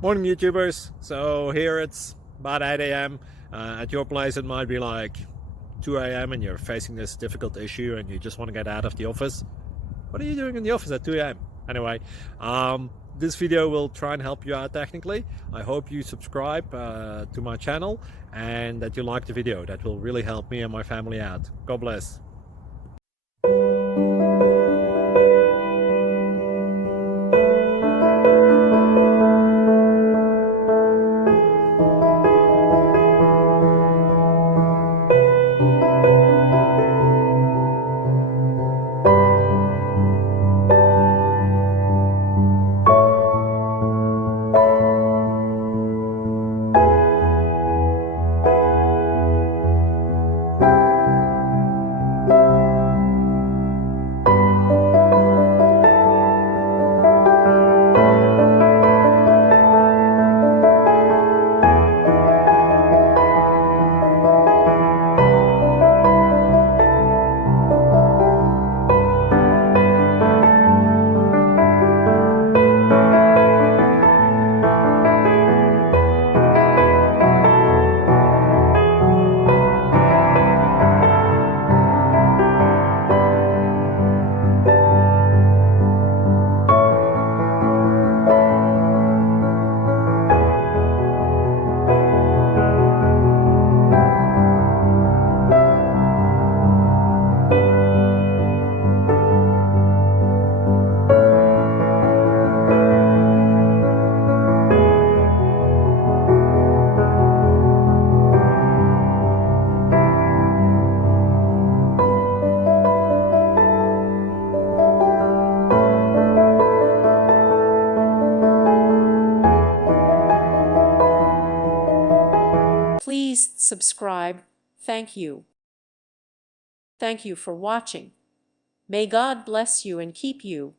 Morning YouTubers. So here it's about 8 a.m. At your place it might be like 2 a.m. and you're facing this difficult issue and you just want to get out of the office. What are you doing in the office at 2 a.m.? Anyway, this video will try and help you out technically. I hope you subscribe to my channel and that you like the video. That will really help me and my family out. God bless. Please subscribe. Thank you. Thank you for watching. May God bless you and keep you.